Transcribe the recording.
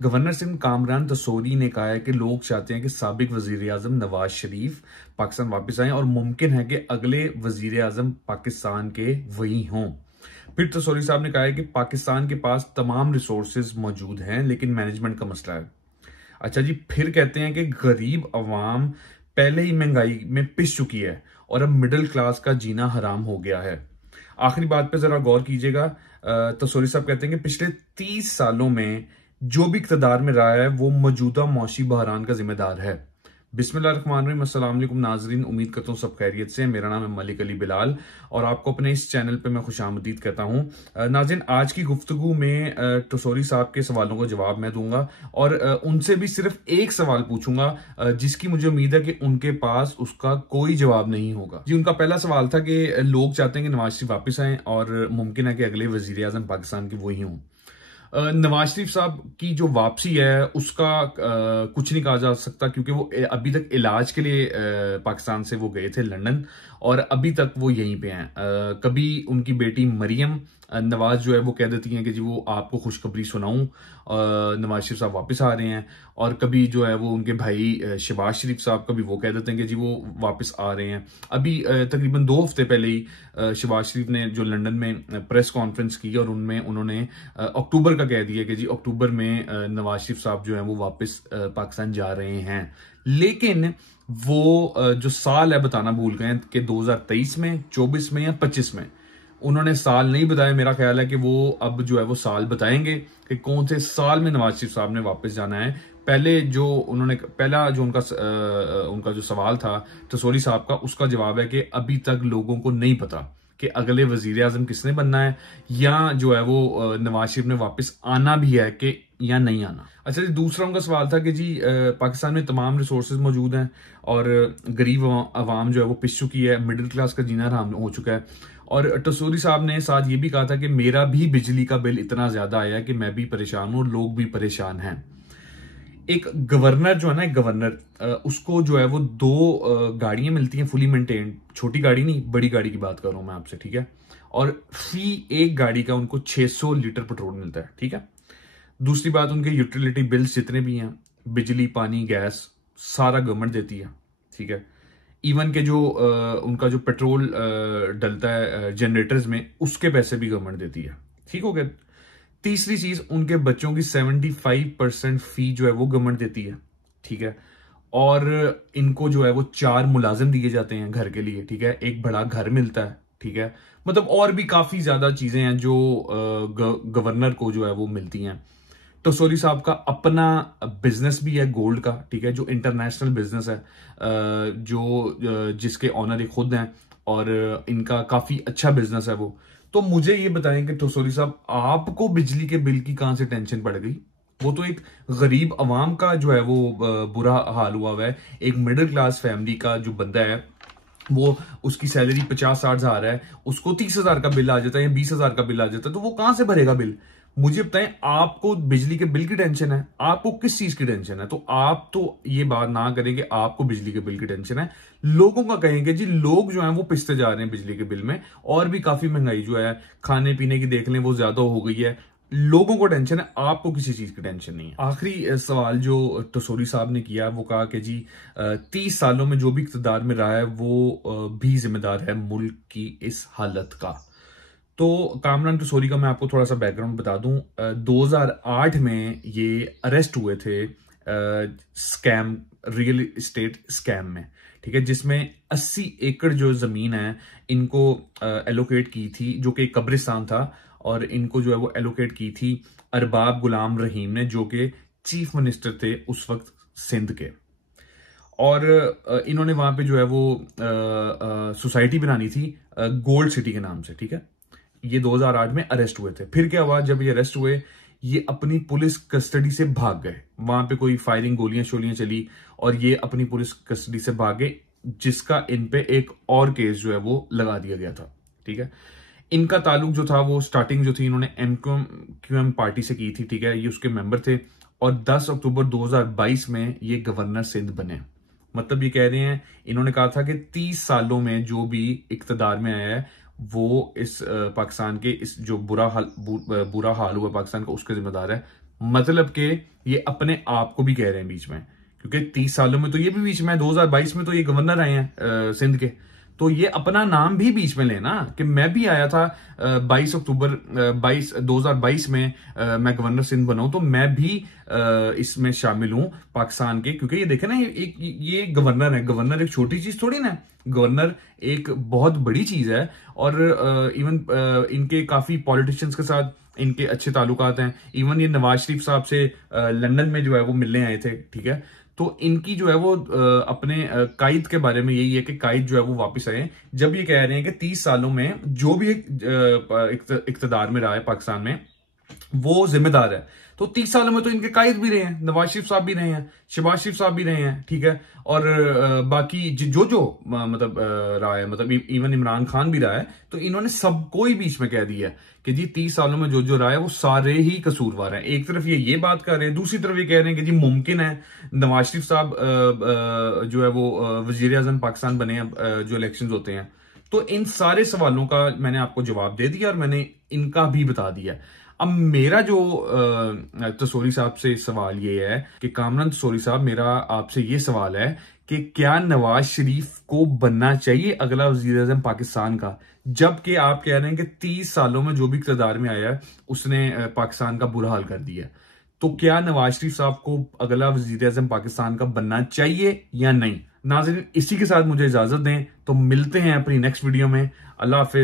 Governor Sindh Kamran Tessori ने कहा है कि लोग चाहते हैं कि साबिक वजीर आजम नवाज शरीफ पाकिस्तान वापस आएं और मुमकिन है कि अगले वजीर आजम पाकिस्तान के वही हों। फिर तसोरी साहब ने कहा है कि पाकिस्तान के पास तमाम रिसोर्सेज मौजूद हैं लेकिन मैनेजमेंट का मसला है। अच्छा जी, फिर कहते हैं कि गरीब अवाम पहले ही महंगाई में पिस चुकी है और अब मिडिल क्लास का जीना हराम हो गया है। आखिरी बात पे जरा गौर कीजिएगा। तसोरी साहब कहते हैं कि पिछले 30 सालों में जो भी इक़्तिदार में रहा है वो मौजूदा मौशी बहरान का जिम्मेदार है। बिस्मिल्लाहिर्रहमानिर्रहीम। अस्सलाम वालेकुम नाजरीन, उम्मीद करता हूँ सब खैरियत से। मेरा नाम है मलिक अली बिलाल और आपको अपने इस चैनल पे मैं खुशामदीद कहता हूँ। नाज़रीन, आज की गुफ्तगू में तसोरी साहब के सवालों का जवाब मैं दूंगा और उनसे भी सिर्फ एक सवाल पूछूंगा जिसकी मुझे उम्मीद है कि उनके पास उसका कोई जवाब नहीं होगा। जी, उनका पहला सवाल था कि लोग चाहते हैं कि नवाज शरीफ वापस आए और मुमकिन है कि अगले वजीर आजम पाकिस्तान के वही हों। नवाज शरीफ साहब की जो वापसी है उसका कुछ नहीं कहा जा सकता क्योंकि वो अभी तक इलाज के लिए पाकिस्तान से वो गए थे लंदन और अभी तक वो यहीं पे हैं। कभी उनकी बेटी मरियम नवाज जो है वो कह देती हैं कि जी वो आपको खुशखबरी सुनाऊं, नवाज शरीफ साहब वापस आ रहे हैं। और कभी जो है वो उनके भाई शहबाज शरीफ साहब कभी वो कह देते हैं कि जी वो वापस आ रहे हैं। अभी तकरीबन 2 हफ्ते पहले ही शहबाज शरीफ ने जो लंदन में प्रेस कॉन्फ्रेंस की और उनमें उन्होंने अक्टूबर का कह दिया कि जी अक्टूबर में नवाज शरीफ साहब जो है वो वापस पाकिस्तान जा रहे हैं। लेकिन वो जो साल है बताना भूल गए कि 2023 में, 24 में या 25 में। उन्होंने साल नहीं बताया। मेरा ख्याल है कि वो अब जो है वो साल बताएंगे कि कौन से साल में नवाज शरीफ साहब ने वापस जाना है। पहले जो उन्होंने पहला जो उनका जो सवाल था तसोरी साहब का, उसका जवाब है कि अभी तक लोगों को नहीं पता कि अगले वजीर आजम किसने बनना है या जो है वो नवाज शरीफ ने वापस आना भी है कि या नहीं आना। अच्छा जी, दूसरा उनका सवाल था कि जी पाकिस्तान में तमाम रिसोर्सेज मौजूद हैं और गरीब आवाम जो है वो पिस चुकी है, मिडिल क्लास का जीना हराम हो चुका है। और तसोरी साहब ने साथ ये भी कहा था कि मेरा भी बिजली का बिल इतना ज्यादा आया कि मैं भी परेशान हूं और लोग भी परेशान हैं। एक गवर्नर जो है ना, एक गवर्नर उसको जो है वो 2 गाड़ियां मिलती हैं फुली मेंटेन्ड, छोटी गाड़ी नहीं बड़ी गाड़ी की बात कर रहा हूं मैं आपसे, ठीक है। और फी एक गाड़ी का उनको 600 लीटर पेट्रोल मिलता है, ठीक है। दूसरी बात, उनके यूटिलिटी बिल्स जितने भी हैं, बिजली पानी गैस, सारा गवर्नमेंट देती है, ठीक है। इवन के जो उनका जो पेट्रोल डलता है जनरेटर्स में, उसके पैसे भी गवर्नमेंट देती है, ठीक हो गया। तीसरी चीज, उनके बच्चों की 75% फी जो है वो गवर्नमेंट देती है, ठीक है। और इनको जो है वो 4 मुलाजिम दिए जाते हैं घर के लिए, ठीक है। एक बड़ा घर मिलता है, ठीक है। मतलब और भी काफी ज्यादा चीजें हैं जो गवर्नर को जो है वो मिलती हैं। तसोरी साहब का अपना बिजनेस भी है गोल्ड का, ठीक है, जो इंटरनेशनल बिजनेस है, जिसके ऑनर खुद हैं और इनका काफी अच्छा बिजनेस है वो। तो मुझे ये बताएं कि तसोरी साहब, आपको बिजली के बिल की कहां से टेंशन पड़ गई? वो तो एक गरीब अवाम का जो है वो बुरा हाल हुआ है। एक मिडिल क्लास फैमिली का जो बंदा है वो, उसकी सैलरी 50-60 हजार है, उसको 30,000 का बिल आ जाता है या 20,000 का बिल आ जाता है, तो वो कहां से भरेगा बिल? मुझे बताएं, आपको बिजली के बिल की टेंशन है, आपको किस चीज की टेंशन है? तो आप तो ये बात ना करें कि आपको बिजली के बिल की टेंशन है। लोगों का कहेंगे जी लोग जो हैं वो पिसते जा रहे हैं बिजली के बिल में, और भी काफी महंगाई जो है खाने पीने की देख लें वो ज्यादा हो गई है। लोगों को टेंशन है, आपको किसी चीज की टेंशन नहीं है। आखिरी सवाल जो तसोरी साहब ने किया वो कहा कि जी 30 सालों में जो भी इक़्तिदार में रहा है वो भी जिम्मेदार है मुल्क की इस हालत का। तो कामरान तसोरी का मैं आपको थोड़ा सा बैकग्राउंड बता दूं। 2008 में ये अरेस्ट हुए थे स्कैम, रियल एस्टेट स्कैम में, ठीक है, जिसमें 80 एकड़ जो जमीन है इनको एलोकेट की थी, जो कि कब्रिस्तान था, और इनको जो है वो एलोकेट की थी अरबाब गुलाम रहीम ने, जो कि चीफ मिनिस्टर थे उस वक्त सिंध के। और इन्होंने वहां पे जो है वो सोसाइटी बनानी थी गोल्ड सिटी के नाम से, ठीक है। ये 2008 में अरेस्ट हुए थे। फिर क्या हुआ, जब ये अरेस्ट हुए ये अपनी पुलिस कस्टडी से भाग गए। वहां पे कोई फायरिंग, गोलियां शोलियां चली और ये अपनी पुलिस कस्टडी से भागे, जिसका इन पे एक और केस जो है वो लगा दिया गया था, ठीक है। इनका ताल्लुक जो था वो स्टार्टिंग जो थी इन्होंने MQM पार्टी से की थी, ठीक है, ये उसके मेंबर थे। और 10 अक्टूबर 2022 में ये गवर्नर सिंध बने। मतलब ये कह रहे हैं, इन्होंने कहा था कि 30 सालों में जो भी इक्तदार में आया है वो इस पाकिस्तान के इस जो बुरा हाल हुआ पाकिस्तान का, उसके जिम्मेदार है मतलब कि ये अपने आप को भी कह रहे हैं बीच में, क्योंकि 30 सालों में तो ये भी बीच में, 2022 में तो ये गवर्नर आए हैं सिंध के, तो ये अपना नाम भी बीच में लेना कि मैं भी आया था 22 अक्टूबर 2022 में मैं गवर्नर सिंध बना हूं, तो मैं भी इसमें शामिल हूं पाकिस्तान के, क्योंकि ये देखे ना ये गवर्नर है, गवर्नर एक छोटी चीज थोड़ी ना, गवर्नर एक बहुत बड़ी चीज है। और इवन इनके काफी पॉलिटिशियंस के साथ इनके अच्छे ताल्लुकात हैं। इवन ये नवाज शरीफ साहब से लंदन में जो है वो मिलने आए थे, ठीक है। तो इनकी जो है वो अपने कायद के बारे में यही है कि कायद जो है वो वापस आए, जब ये कह रहे हैं कि 30 सालों में जो भी इक्तदार में रहा है पाकिस्तान में वो जिम्मेदार है। तो 30 सालों में तो इनके कायद भी रहे हैं, नवाज शरीफ साहब भी रहे हैं, शहबाज शरीफ साहब भी रहे हैं, ठीक है। और बाकी जो मतलब रहा है, मतलब इवन इमरान खान भी रहा है, तो इन्होंने सबको ही बीच में कह दिया कि जी 30 सालों में जो रहा है वो सारे ही कसूरवार हैं। एक तरफ ये बात कर रहे हैं, दूसरी तरफ ये कह रहे हैं कि जी मुमकिन है नवाज शरीफ साहब जो है वो वजीर आजम पाकिस्तान बने हैं जो इलेक्शन होते हैं। तो इन सारे सवालों का मैंने आपको जवाब दे दिया और मैंने इनका भी बता दिया। अब मेरा जो तसोरी साहब से सवाल ये है कि कामरान तसोरी साहब, मेरा आपसे ये सवाल है कि क्या नवाज शरीफ को बनना चाहिए अगला वजीर आजम पाकिस्तान का, जबकि आप कह रहे हैं कि 30 सालों में जो भी इक़्तिदार में आया है उसने पाकिस्तान का बुरा हाल कर दिया। तो क्या नवाज शरीफ साहब को अगला वजीर आजम पाकिस्तान का बनना चाहिए या नहीं? नाज़रीन, इसी के साथ मुझे इजाजत दें, तो मिलते हैं अपनी नेक्स्ट वीडियो में। अल्लाह हाफिज।